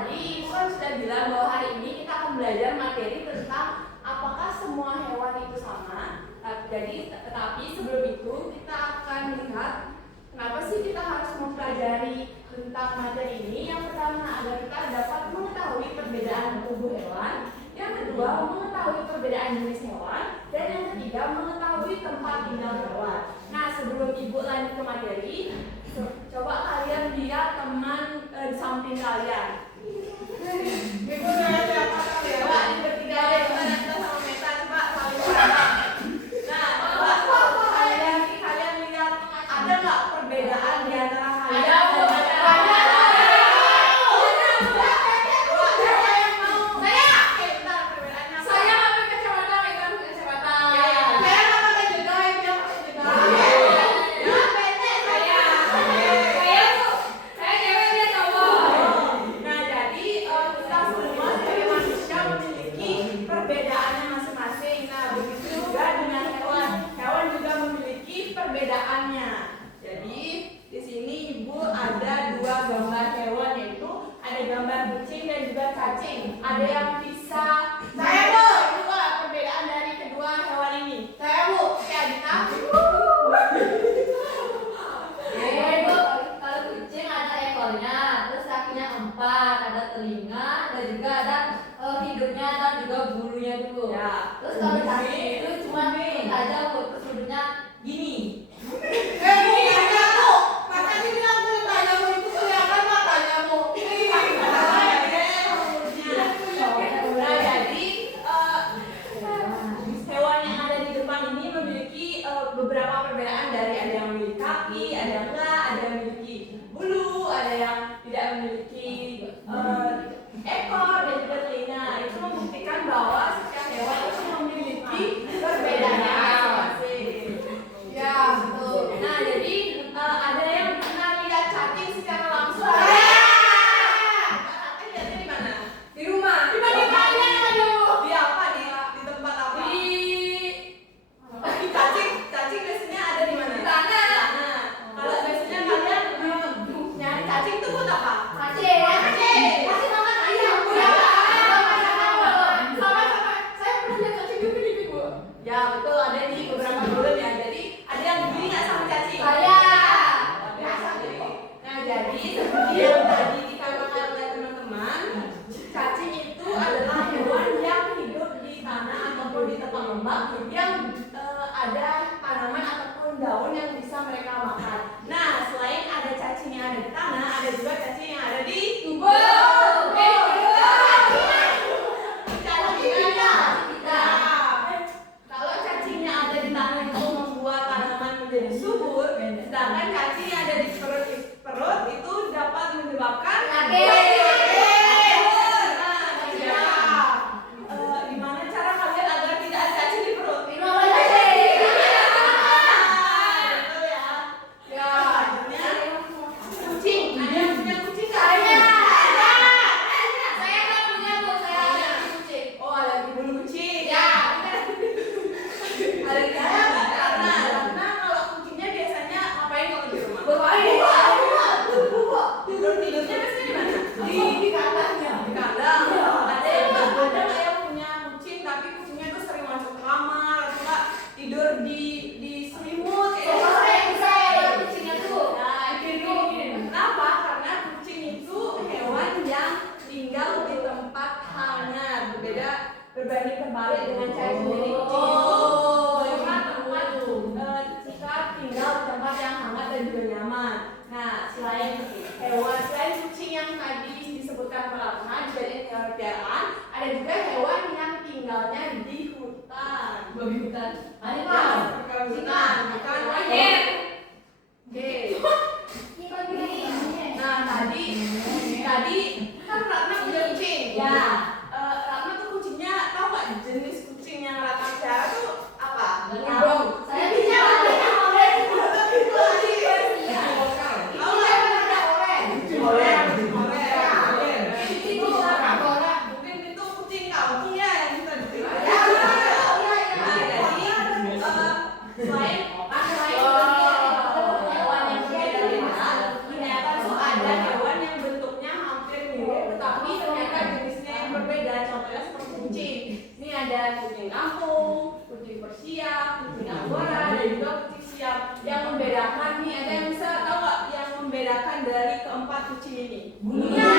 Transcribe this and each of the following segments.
tadi Ibu kan sudah bilang bahwa hari ini kita akan belajar materi tentang apakah semua hewan itu sama. Jadi, tetapi sebelum itu kita akan melihat kenapa sih kita harus mempelajari tentang materi ini. Yang pertama, agar kita dapat mengetahui perbedaan tubuh hewan. Yang kedua, mengetahui perbedaan jenis hewan. Dan yang ketiga, mengetahui tempat tinggal hewan. Nah, sebelum Ibu lanjut ke materi, coba kalian lihat teman di samping kalian. Ibu lihat siapa kalian? Coba ini bertiga deh, kita sama Meta, coba saling berhadapan. Nah, coba kalian lihat ada nggak perbedaan di antara kalian? Ada. Ada yang bisa saya Bu, itu perbedaan dari kedua hewan ini. Saya Bu, oke Adita. Bu, kalau kucing ada ekornya, terus kakinya 4, ada telinga, dan juga ada hidungnya dan juga bulunya dulu. Ya. Terus kalau cacing itu cuma aja Bu, terus hidungnya gini. Gini aja Bu. Masa sih bilang kulit aja Bu, itu kelihatan matanya Bu. Hewan yang ada di depan ini memiliki beberapa perbedaan, dari ada yang memiliki kaki, ada yang enggak, ada yang memiliki bulu, ada yang tidak memiliki ekor dan juga telinga. Itu membuktikan bahwa setiap hewan itu memiliki perbedaannya masing-masing. Ya, betul. Nah, jadi ada yang pernah lihat cacing secara langsung? Lihatnya di mana? Di rumah. Di mana? Di apa? Di tempat apa? Cacing biasanya ada di mana? Di tanah. Kalau biasanya kalian nyari cacing itu buat apa? Cacing makan ayam. Sama. Saya pernah lihat cacing juga di Bu. Ya betul, ada di beberapa bulan ya. Jadi ada yang gini nggak sama cacing? Saya. Nah, jadi seperti yang tadi dikatakan oleh teman-teman, cacing itu adalah hewan yang hidup di tanah ataupun di tempat lembab yang ada tanaman ataupun daun yang bisa mereka makan. Nah, selain ada cacing yang ada di tanah, ada juga cacing yang ada di tubuh. Kalau cacingnya ada di tanah itu membuat tanaman menjadi subur, sedangkan cacing yang ada di perut itu dapat menyebabkan gimana cara kalian agar tidak ada cacing di perut? Minum cacing. Betul ya. Ya, kucing. Ada yang punya kucing nggak? Saya kan punya Bu, saya ada kucing. Oh, ada di bulu kucing. Ya. Ada di karena kalau kucingnya biasanya ngapain kalau di rumah? Bermain. Tidurnya biasanya di mana? Di kandangnya. Di kandang. Ada nggak yang punya kucing tapi kucingnya tuh sering masuk kamar atau nggak tidur di selimut? Saya kucingnya tuh. Nah, itu kenapa? Karena kucing itu hewan yang tinggal di tempat hangat, berbanding terbalik dengan cacing. Jadi kucing itu suka tinggal di tempat yang hangat dan juga nyaman. Nah, selain kucing yang tadi disebutkan pertama juga hewan peliharaan, ada juga hewan yang tinggalnya di hutan. Babi hutan. Hutan. Oke. Nah, tadi kan Ratna punya kucing. Ya. Ratna tuh kucingnya, tahu nggak jenis kucing yang Ratna pelihara tuh apa? Tahu. Saya Mungkin itu kucing kampung ya yang bisa dipelihara. Selain hewan yang berbeda ternyata tuh ada hewan yang bentuknya hampir mirip tetapi contohnya seperti kucing. Ini ada kucing kampung, kucing Persia, kucing Angora, dan juga kucing siam. Yang membedakan nih, ada yang bisa tahu nggak yang membedakan dari keempat kucing ini? Bulunya.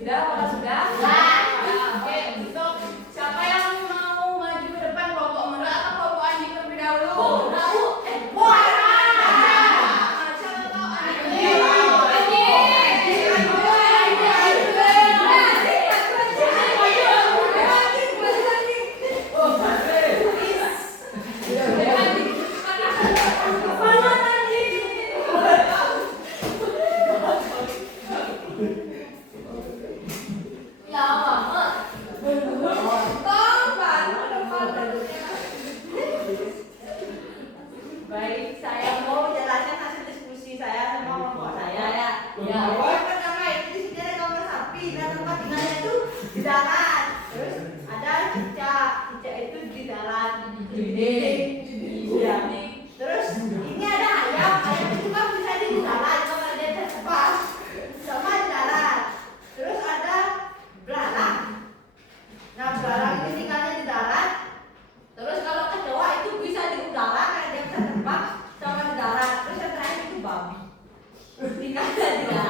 Sudah, apakah sudah? Oke, untuk siapa yang mau maju ke depan, kelompok merah atau kelompok anjing terlebih dahulu? Macan atau anjing? babi. Dikata juga.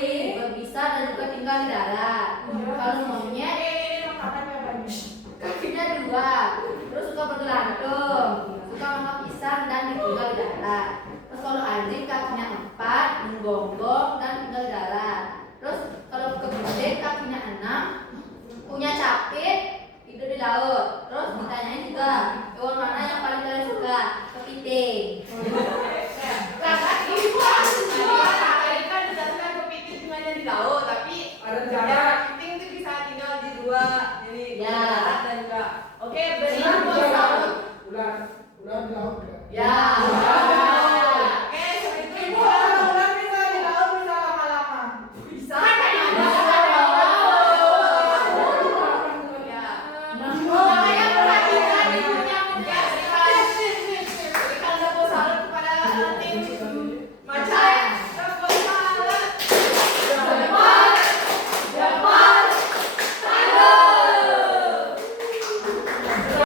Berbisa dan juga tinggal di darat. Kalau monyet kakinya 2, terus suka bergelantung, suka makan pisang dan tinggal di darat. Terus kalau anjing kakinya 4, menggonggong